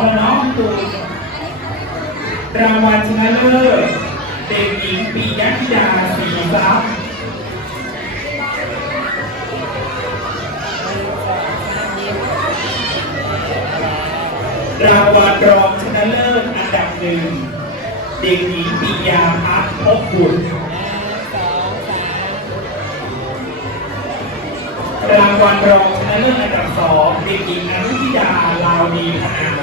แล้วเนาะตูนรางวัลชนะเลิศเด็กหญิงปียธิดาศรีทรัพย์รางวัลรองชนะเลิศอันดับหนึ่งเด็กหญิงปียาพัฒน์พบบุตรรางวัลรอง เลิศอันดับสองเด็กหญิงอนุทิดาลาวดีพนาโน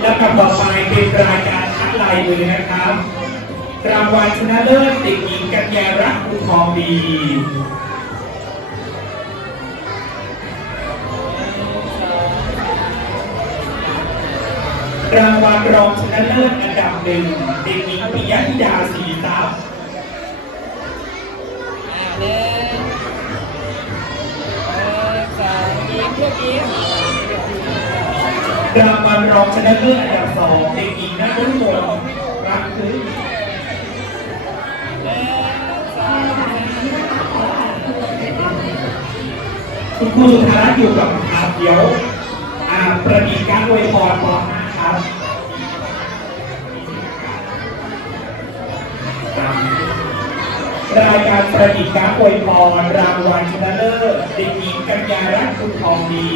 และกับต่อไปเป็นรายการคัดลายมือนะครับรางวัลชนะเลิศเด็กหญิงกัญญารักษ์ภูทองดีรางวัลรองชนะเลิศอันดับหนึ่งเด็กหญิงปิยธิดาศรีทรัพย์ หนึ่งสองยิ้มลูกยิ้มรางวัลรองชนะเลิศอันดับสองเด็กหญิงนฤมลรักคือหนึ่งสองคุณครูสุธารัตน์อยู่กับอาเดี๋ยวอาประดิษฐ์การอวยพรปอนะ ประดิษฐ์การอวยพรรางวัลชนะเลิศเด็กหญิงกัญญารักษ์คุณทองดี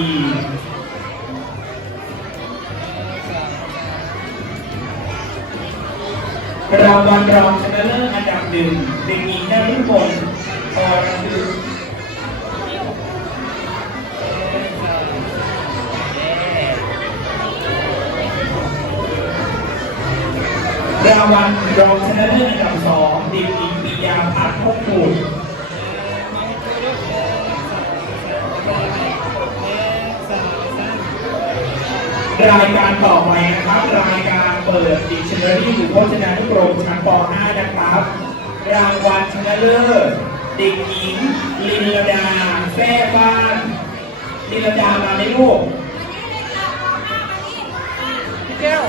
รางวัลรองชนะเลิศอันดับหนึ่งเด็กหญิงนฤมลอรคือรางวัลรองชนะเลิศอันดับสองเด็กหญิง ปิยาพัฒน์พงบุตรรายการต่อไปนะครับ รายการเปิดดิกชันนารีหรือพจนานุกรมชั้นป .5 นะครับ รางวัลชนะเลิศเด็กหญิงลินลดาแท้บ้านลินลดามาในลูกพี่แก้ว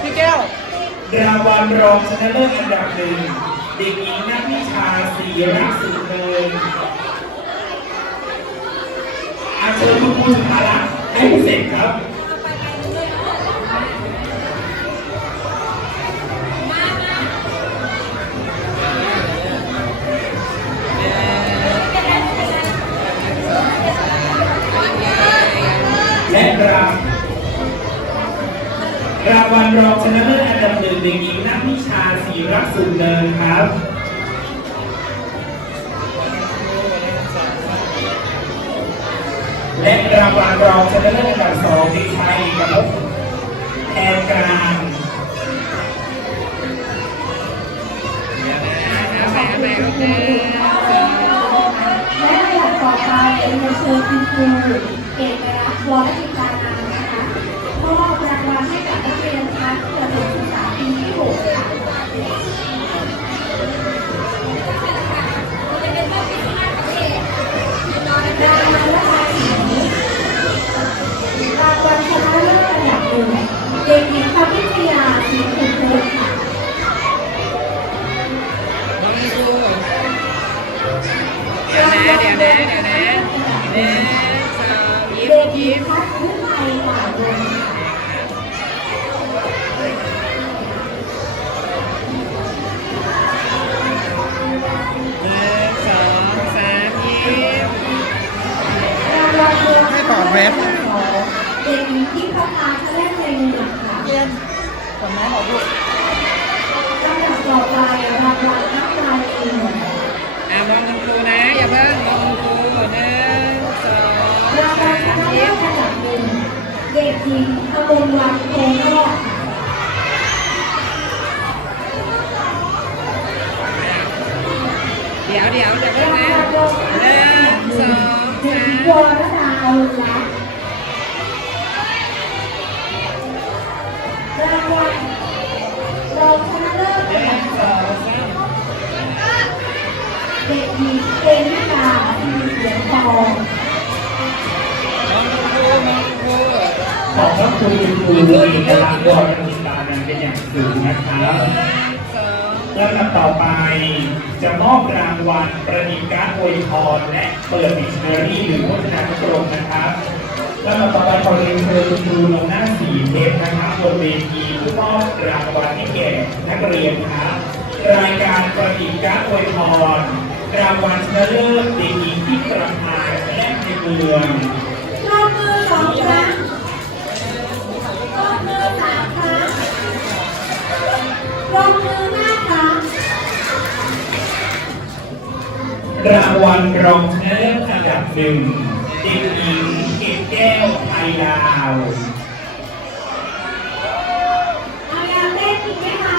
พี่แก้วรางวัลรองชนะเลิศอันดับหนึ่ง เด็กหญิงนักวิชาสีรักสุดเนินอาเชิญคุณครูสุภาลักษณ์ให้เสร็จครับและรางรางวัลรองชนะเลิศอันดับหนึ่งเด็กหญิงนักวิชา สีรักสุดเนินครับ และรางวัลรองชนะเลิศอันดับสองเด็กชายกภพแทนกลางเอลกหนึ่งสองและระดับต่อไปเป็นเชิญคุณครูเอกลักษณ์วรกิจา หนึ่งสองยิ้มเด็กหญิยิ้งมพัฒน์ไปต่องสามยิ้มรางวัลรวมให้ต่อเว็บเด็กหญิงที่พัฒนาคะแนนในหนึ่งค่ะเรียนผลไม้ขอลูกลำดับต่อไปรางวัลนักการเองอะมองคุณครูนะ อย่าเพิ่งมองคุณครูหนึ่ง เด็กหญิงอมรวันโคงรอดค่เดี๋ยวเดี๋ยวเดี๋ยวเพิ่งนะวัลรองชนะหนึ่เลิศอันดับงสองสาหญิงมวรดาอรุณรัตน์รางวัลรองชนะเลิศหนึ่งสองสามเด็กหญิงเอมิกาทีเสียงทอง ขอบพระคุณครูเอกลักษณ์วรกิจการนันเป็นอย่างสูงนะครับลำดับต่อไปจะมอบรางวัลประดิษฐ์การอวยพรและเปิดดิกชันนารีหรือโฆษณานุกรมนะครับลำดับต่อไปขอเรียนเชิญคุณครูลงหน้าสีเทปนะครับบนเวทีเพื่อมอบรางวัลให้แก่นักเรียนครับรายการประดิษฐ์การอวยพรรางวัลชนะเลิศเด็กหญิงที่ประพาและในเมือง รอบมือห้าครั้งรางวัลรองชนะเลิศอันดับหนึ่งเด็กหญิงเกศแก้วไทยลาวเอาอย่างเล่นอีกไหมคะ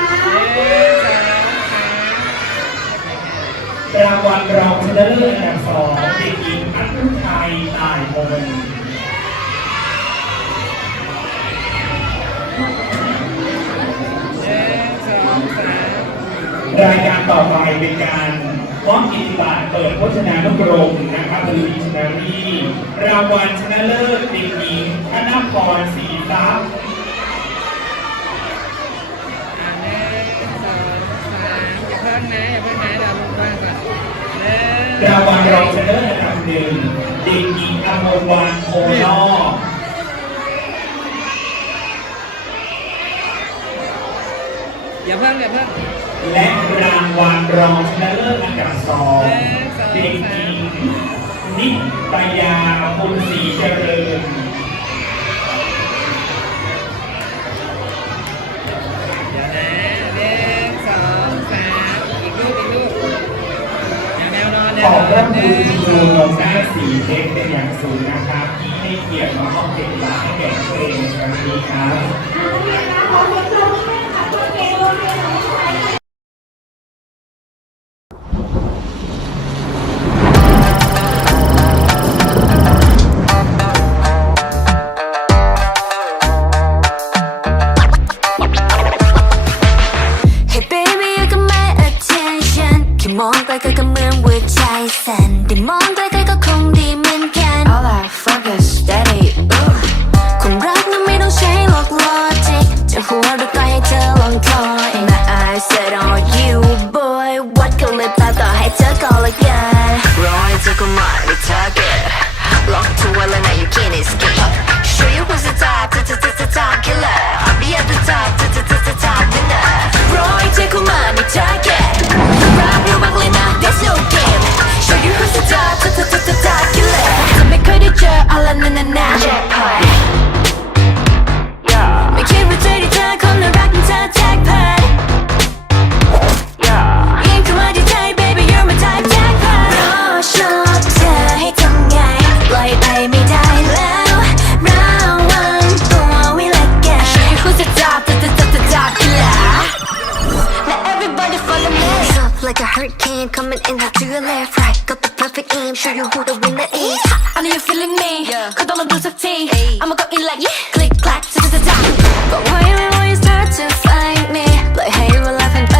รางวัลรองชนะเลิศอันดับสองเด็กหญิงอัตุชัยตายมน รายการต่อไปเป็นการมอบกิจบัตรเปิดโฆษณานุกรมนะครับหรือดิชนารีรางวัลชนะเลิศเด็กหญิงธนพรศรีทรัพย์อย่าเพิ่งนะอย่าเพิ่งนะเดี๋ยวลงมาก่อนหนึ่งรางวัลรองชนะเลิศอันดับหนึ่งเด็กหญิงอมรวันโพนอกอย่าเพิ่งอย่าเพิ่ง และรางวัลรองชนะเลิศอันดับสองเด็กหญิงนิตยาบุญศรีเจริญขอบพระคุณครูลงหน้าสีเทคเป็นอย่างสูงนะครับที่ให้เกียรติมาห้องเด็กหลานให้แก่เรียนในครั้งนี้ครับ หั like a hurricane coming in hot to your left right Got the perfect aim show you who the winner is I know you're feeling me ก็ต้องลองดูสักที I'ma go in like click clack จะจะจะจะ But why will you start to find me ปล่อยให้เวลาผ่านไ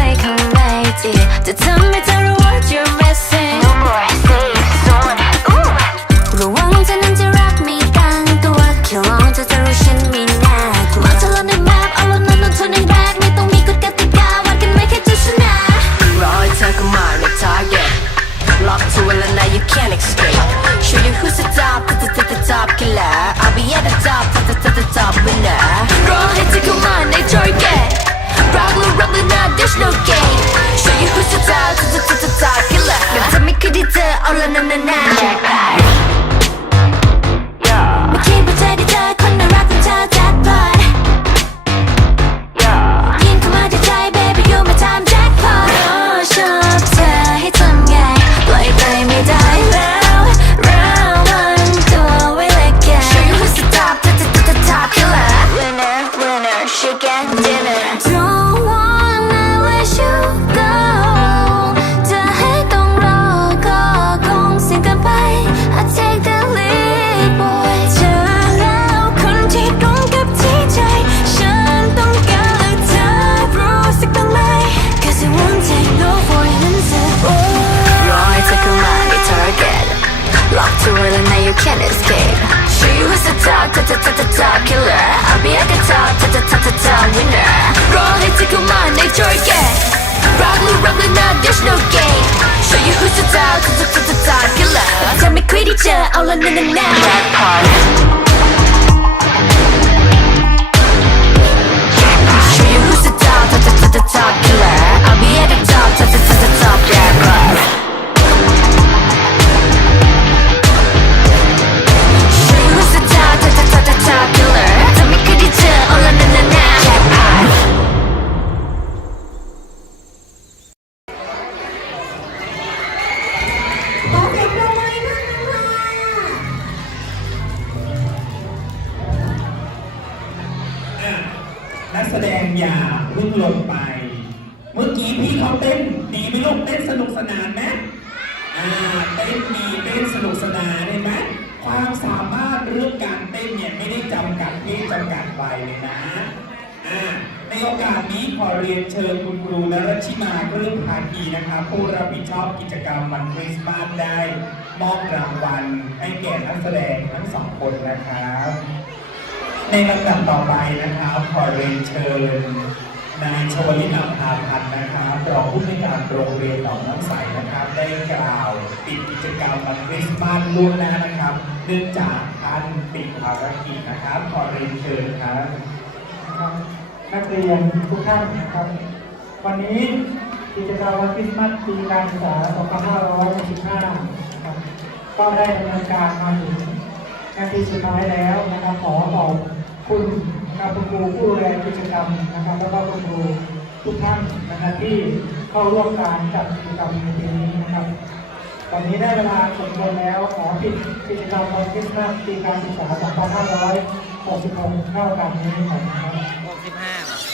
There's no game. Show you who's the dog, cause it's the dog, you love Tell me quit each other, all I need now. Jackpot นักแสดงอย่าเพิ่งล่นไป เมื่อกี้พี่เขาเต้นดีไหมลูกเต้นสนุกสนานไหมอ่าเต้นดีเต้นสนุกสนานเห็นไหมความสามารถเรื่องการเต้นเนี่ยไม่ได้จำกัดเพศจำกัดวัยเลยนะอ่าในโอกาสนี้ขอเรียนเชิญคุณครูนรชิมาเรื่องภาคีนะครับผู้รับผิดชอบกิจกรรมวันคริสต์มาสได้ มอบรางวัลให้แก่นักแสดงทั้งสองคนนะครับ ในลำดับต่อไปนะครับขอเรียนเชิญนายชวลิตอัมพาพันธ์นะครับรองผู้ในวยการโรงเรียนหนองน้ำใสนะครับ ได้กล่าวปิดกิจกรรมวันคริสต์มาสล่วงหน้านะครับ เนื่องจากท่านติดภารกิจนะครับ ขอเรียนเชิญครับนะครับนักเรียนทุกท่านนะครับ วันนี้กิจกรรมวันคริสต์มาสปีการศึกษา 2565นะครับก็ได้ดำเนินการมาถึงนาทีสุดท้ายแล้วนะครับขอขอบูผู้ดูแลกิจกรรมนะครับแล้วก็คุณครูทุกท่านนะครับที่เข้าร่วมการจัดกิจกรรมในปีนี้นะครับ ตอนนี้ได้เวลาสมควรแล้วขอปิดกิจกรรมวันคริสต์มาสปีการศึกษา 2566เข้ากันนี้ก่อนนะครับ65